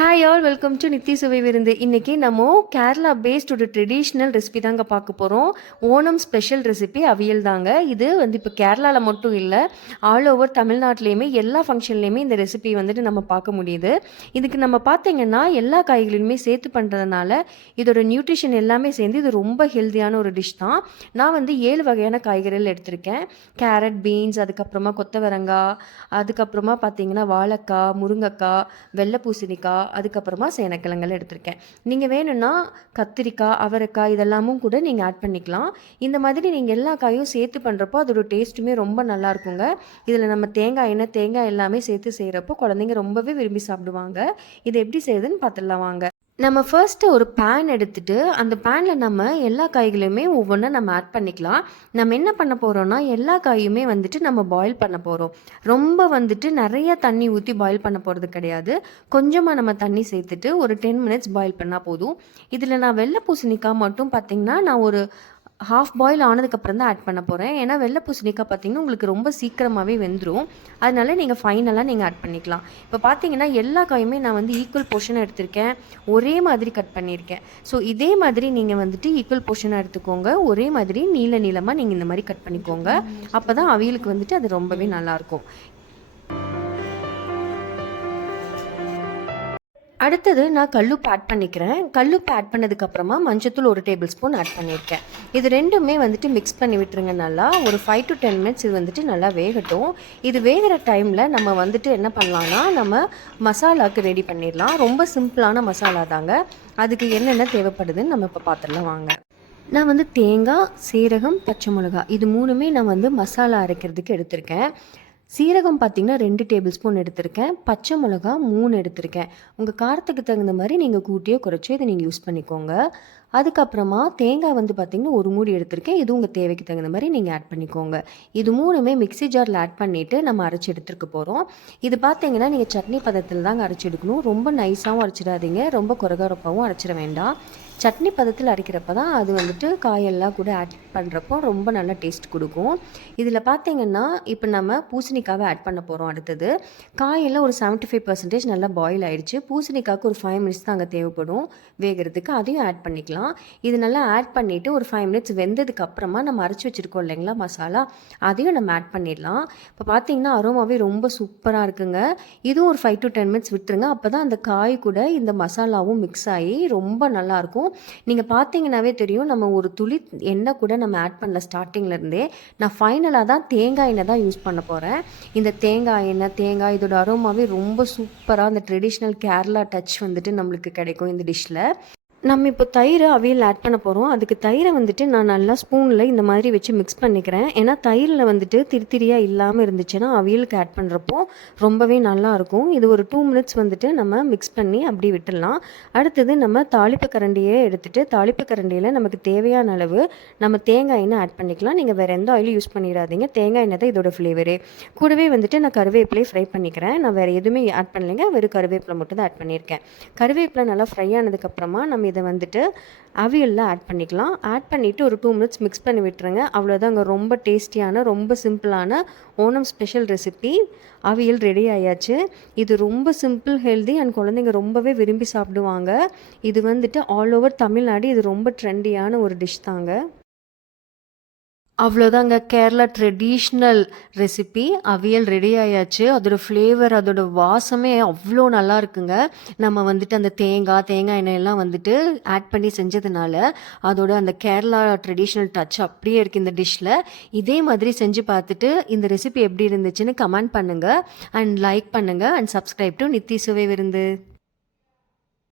Hi all welcome to NITI சுவை விருந்து. இன்றைக்கி நம்ம கேரளா பேஸ்ட் ஒரு ட்ரெடிஷ்னல் ரெசிபி தாங்க பார்க்க போகிறோம். ஓணம் ஸ்பெஷல் ரெசிபி அவியல் தாங்க. இது இப்போ கேரளாவில் மட்டும் இல்லை, ஆல் ஓவர் தமிழ்நாட்டிலையுமே எல்லா ஃபங்க்ஷன்லேயுமே இந்த ரெசிபி நம்ம பார்க்க முடியுது. இதுக்கு நம்ம பார்த்திங்கன்னா எல்லா காய்கறிகளுமே சேர்த்து பண்ணுறதுனால இதோட நியூட்ரிஷன் எல்லாமே சேர்ந்து இது ரொம்ப ஹெல்த்தியான ஒரு டிஷ் தான். நான் 7 வகையான காய்கறிகள் எடுத்திருக்கேன். கேரட், பீன்ஸ், அதுக்கப்புறமா கொத்தவரங்காய், அதுக்கப்புறமா பார்த்திங்கன்னா வாழைக்காய், முருங்கைக்காய், வெள்ளை பூசணிக்காய், அதுக்கப்புறமா சேனக்கிழங்குகள் எடுத்திருக்கேன். நீங்கள் வேணும்னா கத்திரிக்காய், அவரைக்காய் இதெல்லாமும் கூட நீங்கள் ஆட் பண்ணிக்கலாம். இந்த மாதிரி நீங்கள் எல்லா காயும் சேர்த்து பண்ணுறப்போ அதோட டேஸ்ட்டுமே ரொம்ப நல்லா இருக்குங்க. இதில் நம்ம தேங்காய் எண்ணெய், தேங்காய் எல்லாமே சேர்த்து செய்கிறப்போ குழந்தைங்க ரொம்பவே விரும்பி சாப்பிடுவாங்க. இதை எப்படி செய்யுதுன்னு பார்த்துடலாம் வாங்க. நம்ம ஃபர்ஸ்ட்டு ஒரு பேன் எடுத்துகிட்டு அந்த பேனில் நம்ம எல்லா காய்களையுமே ஒவ்வொன்றா நம்ம ஆட் பண்ணிக்கலாம். நம்ம என்ன பண்ண போகிறோன்னா எல்லா காயுமே நம்ம பாயில் பண்ண போகிறோம். ரொம்ப நிறைய தண்ணி ஊற்றி பாயில் பண்ண போகிறது கிடையாது. கொஞ்சமாக நம்ம தண்ணி சேர்த்துட்டு ஒரு 10 மினிட்ஸ் பாயில் பண்ணால் போதும். இதில் நான் வெள்ளை பூசணிக்காய் மட்டும் பார்த்திங்கன்னா நான் ஒரு ஹாஃப் பாயில் ஆனதுக்கப்புறம் தான் ஆட் பண்ண போகிறேன். ஏன்னா வெள்ளை பூசணிக்காய் பார்த்திங்கன்னா உங்களுக்கு ரொம்ப சீக்கிரமாகவே வெந்துடும். அதனால நீங்கள் ஃபைனலாக நீங்கள் ஆட் பண்ணிக்கலாம். இப்போ பார்த்தீங்கன்னா எல்லா காயுமே நான் ஈக்குவல் போர்ஷனாக எடுத்திருக்கேன். ஒரே மாதிரி கட் பண்ணியிருக்கேன். ஸோ இதே மாதிரி நீங்கள் ஈக்குவல் போர்ஷனாக எடுத்துக்கோங்க. ஒரே மாதிரி நீளமாக நீங்கள் இந்த மாதிரி கட் பண்ணிக்கோங்க. அப்போ தான் அவியலுக்கு அது ரொம்பவே நல்லாயிருக்கும். அடுத்தது நான் கல்லுப்பு ஆட் பண்ணிக்கிறேன். கல்லுப்பு ஆட் பண்ணதுக்கப்புறமா மஞ்சத்தூள் 1 டேபிள் ஸ்பூன் ஆட் பண்ணியிருக்கேன். இது ரெண்டுமே மிக்ஸ் பண்ணி விட்டுருங்க நல்லா. ஒரு 5 to 10 மினிட்ஸ் இது நல்லா வேகட்டும். இது வேகிற டைமில் நம்ம என்ன பண்ணலான்னா நம்ம மசாலாவுக்கு ரெடி பண்ணிடலாம். ரொம்ப சிம்பிளான மசாலா தாங்க. அதுக்கு என்னென்ன தேவைப்படுதுன்னு நம்ம இப்போ பார்த்துடலாம் வாங்க. நான் தேங்காய், சீரகம், பச்சை மிளகாய் இது 3மே நான் மசாலா அரைக்கிறதுக்கு எடுத்திருக்கேன். சீரகம் பார்த்திங்கன்னா 2 டேபிள் ஸ்பூன் எடுத்திருக்கேன். பச்சை மிளகா 3 எடுத்திருக்கேன். உங்கள் காரத்துக்கு தகுந்த மாதிரி நீங்கள் கூட்டியோ குறைச்சோ இதை நீங்கள் யூஸ் பண்ணிக்கோங்க. அதுக்கப்புறமா தேங்காய் பார்த்திங்கன்னா 1 மூடி எடுத்திருக்கேன். இது உங்கள் தேவைக்கு தகுந்த மாதிரி நீங்கள் ஆட் பண்ணிக்கோங்க. இது 3மே மிக்ஸி ஜாரில் ஆட் பண்ணிவிட்டு நம்ம அரைச்சி எடுத்துருக்க போகிறோம். இது பார்த்திங்கன்னா நீங்கள் சட்னி பதத்தில் தாங்க அரைச்சி எடுக்கணும். ரொம்ப நைஸாகவும் அரைச்சிடாதீங்க, ரொம்ப கொரகொரப்பாகவும் அரைச்சிட வேண்டாம். சட்னி பதத்தில் அரைக்கிறப்ப தான் அது காயெல்லாம் கூட ஆட் பண்ணுறப்போ ரொம்ப நல்ல டேஸ்ட் கொடுக்கும். இதில் பார்த்திங்கன்னா இப்போ நம்ம பூசணிக்காவை ஆட் பண்ண போகிறோம். அடுத்தது காயெல்லாம் ஒரு 75% நல்லா பாயில் ஆகிடுச்சு. பூசணிக்காய்க்கு ஒரு 5 மினிட்ஸ் தான் அங்கே தேவைப்படும் வேகிறதுக்கு. அதையும் ஆட் பண்ணிக்கலாம். இது நல்லா ஆட் பண்ணிவிட்டு ஒரு 5 மினிட்ஸ் வெந்ததுக்கு அப்புறமா நம்ம அரைச்சி வச்சுருக்கோம் இல்லைங்களா மசாலா, அதையும் நம்ம ஆட் பண்ணிடலாம். இப்போ பார்த்திங்கன்னா அரோமாவே ரொம்ப சூப்பராக இருக்குங்க. இதுவும் ஒரு 5 to 10 மினிட்ஸ் விட்டுருங்க. அப்போ தான் அந்த காய் கூட இந்த மசாலாவும் மிக்ஸ் ஆகி ரொம்ப நல்லாயிருக்கும். நீங்கள் பார்த்தீங்கன்னாவே தெரியும், நம்ம ஒரு துளி எண்ணெய் கூட நம்ம ஆட் பண்ணல ஸ்டார்டிங்லேருந்தே. நான் ஃபைனலாக தான் தேங்காய் எண்ணெய் தான் யூஸ் பண்ண போகிறேன். இந்த தேங்காய் எண்ணெய், தேங்காய் இதோட அரோமாவே ரொம்ப சூப்பராக அந்த ட்ரெடிஷ்னல் கேரளா டச் நம்மளுக்கு கிடைக்கும் இந்த டிஷ்ஷில். நம்ம இப்போ தயிர் அவியல் ஆட் பண்ண போகிறோம். அதுக்கு தயிரை நான் நல்லா ஸ்பூனில் இந்த மாதிரி வச்சு மிக்ஸ் பண்ணிக்கிறேன். ஏன்னா தயிரில் திரித்திரியாக இல்லாமல் இருந்துச்சுன்னா அவியலுக்கு ஆட் பண்ணுறப்போ ரொம்பவே நல்லாயிருக்கும். இது ஒரு 2 மினிட்ஸ் நம்ம மிக்ஸ் பண்ணி அப்படி விட்டுடலாம். அடுத்தது நம்ம தாளிப்பு கரண்டியை எடுத்துகிட்டு தாளிப்பு கரண்டியில் நமக்கு தேவையான அளவு நம்ம தேங்காய் எண்ணெய் ஆட் பண்ணிக்கலாம். நீங்கள் வேறு எந்த ஆயிலும் யூஸ் பண்ணிடாதீங்க. தேங்காய் எண்ணெய் தான் இதோட ஃப்ளேவரே. கூடவே நான் கருவேப்பிலையை ஃப்ரை பண்ணிக்கிறேன். நான் வேறு எதுவுமே ஆட் பண்ணலைங்க, வெறும் கருவேப்பிலை மட்டும் தான் ஆட் பண்ணியிருக்கேன். கருவேப்பிலை நல்லா ஃப்ரை ஆனதுக்கப்புறமா நம்ம இதை அவியலில் ஆட் பண்ணிக்கலாம். ஆட் பண்ணிவிட்டு ஒரு 2 மினிட்ஸ் மிக்ஸ் பண்ணி விட்டுருங்க. அவ்வளோதாங்க. ரொம்ப டேஸ்டியான ரொம்ப சிம்பிளான ஓணம் ஸ்பெஷல் ரெசிபி அவியல் ரெடி ஆயாச்சு. இது ரொம்ப சிம்பிள், ஹெல்தி அண்ட் குழந்தைங்க ரொம்பவே விரும்பி சாப்பிடுவாங்க. இது ஆல் ஓவர் தமிழ்நாடு இது ரொம்ப ட்ரெண்டியான ஒரு டிஷ் தாங்க. அவ்வளோதாங்க. கேரளா ட்ரெடிஷ்னல் ரெசிபி அவியல் ரெடி ஆயாச்சு. அதோட ஃப்ளேவர் அதோட வாசமே அவ்வளோ நல்லா இருக்குங்க. நம்ம அந்த தேங்காய் எண்ணெயெல்லாம் ஆட் பண்ணி செஞ்சதுனால அதோட அந்த கேரளா ட்ரெடிஷ்னல் டச் அப்படியே இருக்குது இந்த டிஷ்ஷில். இதே மாதிரி செஞ்சு பார்த்துட்டு இந்த ரெசிபி எப்படி இருந்துச்சுன்னு கமெண்ட் பண்ணுங்கள் அண்ட் லைக் பண்ணுங்கள் அண்ட் சப்ஸ்கிரைப் டு நித்தி சுவை விருந்து.